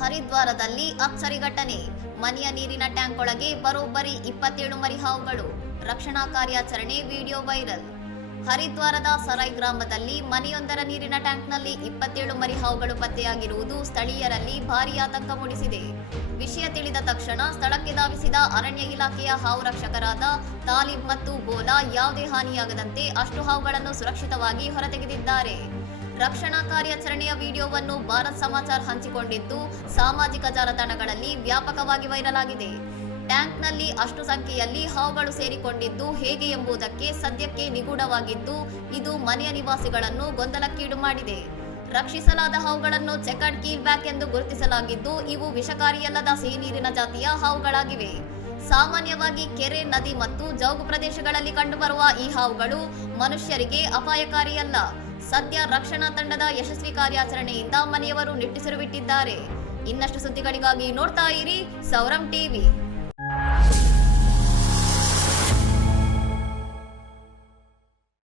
ಹರಿದ್ವಾರದಲ್ಲಿ ಅಚ್ಚರಿ ಘಟನೆ. ಮನೆಯ ನೀರಿನ ಟ್ಯಾಂಕ್ ಒಳಗೆ ಬರೋಬ್ಬರಿ 27 ಮರಿ ಹಾವುಗಳು. ರಕ್ಷಣಾ ಕಾರ್ಯಾಚರಣೆ ವಿಡಿಯೋ ವೈರಲ್. ಹರಿದ್ವಾರದ ಸರೈ ಗ್ರಾಮದಲ್ಲಿ ಮನೆಯೊಂದರ ನೀರಿನ ಟ್ಯಾಂಕ್ನಲ್ಲಿ 27 ಮರಿ ಹಾವುಗಳು ಪತ್ತೆಯಾಗಿರುವುದು ಸ್ಥಳೀಯರಲ್ಲಿ ಭಾರೀ ಆತಂಕ ಮೂಡಿಸಿದೆ. ವಿಷಯ ತಿಳಿದ ತಕ್ಷಣ ಸ್ಥಳಕ್ಕೆ ಧಾವಿಸಿದ ಅರಣ್ಯ ಇಲಾಖೆಯ ಹಾವು ರಕ್ಷಕರಾದ ತಾಲಿಬ್ ಮತ್ತು ಬೋಲಾ ಯಾವುದೇ ಹಾನಿಯಾಗದಂತೆ ಅಷ್ಟು ಹಾವುಗಳನ್ನು ಸುರಕ್ಷಿತವಾಗಿ ಹೊರತೆಗೆದಿದ್ದಾರೆ. ರಕ್ಷಣಾ ಕಾರ್ಯಾಚರಣೆಯ ವಿಡಿಯೋವನ್ನು ಭಾರತ್ ಸಮಾಚಾರ್ ಹಂಚಿಕೊಂಡಿದ್ದು ಸಾಮಾಜಿಕ ಜಾಲತಾಣಗಳಲ್ಲಿ ವ್ಯಾಪಕವಾಗಿ ವೈರಲ್ ಆಗಿದೆ. ಟ್ಯಾಂಕ್ನಲ್ಲಿ ಅಷ್ಟು ಸಂಖ್ಯೆಯಲ್ಲಿ ಹಾವುಗಳು ಸೇರಿಕೊಂಡಿದ್ದು ಹೇಗೆ ಎಂಬುದಕ್ಕೆ ಸದ್ಯಕ್ಕೆ ನಿಗೂಢವಾಗಿದ್ದು ಇದು ಮನೆಯ ನಿವಾಸಿಗಳನ್ನು ಗೊಂದಲಕ್ಕೀಡು ಮಾಡಿದೆ. ರಕ್ಷಿಸಲಾದ ಹಾವುಗಳನ್ನು ಚೆಕರ್ಡ್ ಕೀಲ್ ಬ್ಯಾಕ್ ಎಂದು ಗುರುತಿಸಲಾಗಿದ್ದು ಇವು ವಿಷಕಾರಿಯಲ್ಲದ ಸಿಹಿ ನೀರಿನ ಜಾತಿಯ ಹಾವುಗಳಾಗಿವೆ. ಸಾಮಾನ್ಯವಾಗಿ ಕೆರೆ, ನದಿ ಮತ್ತು ಜೌಗು ಪ್ರದೇಶಗಳಲ್ಲಿ ಕಂಡುಬರುವ ಈ ಹಾವುಗಳು ಮನುಷ್ಯರಿಗೆ ಅಪಾಯಕಾರಿಯಲ್ಲ. ಸದ್ಯ ರಕ್ಷಣಾ ತಂಡದ ಯಶಸ್ವಿ ಕಾರ್ಯಾಚರಣೆಯಿಂದ ಮನೆಯವರು ನಿಟ್ಟುಸಿರು ಬಿಟ್ಟಿದ್ದಾರೆ. ಇನ್ನಷ್ಟು ಸುದ್ದಿಗಳಿಗಾಗಿ ನೋಡ್ತಾ ಇರಿ ಸೌರಂ ಟಿವಿ.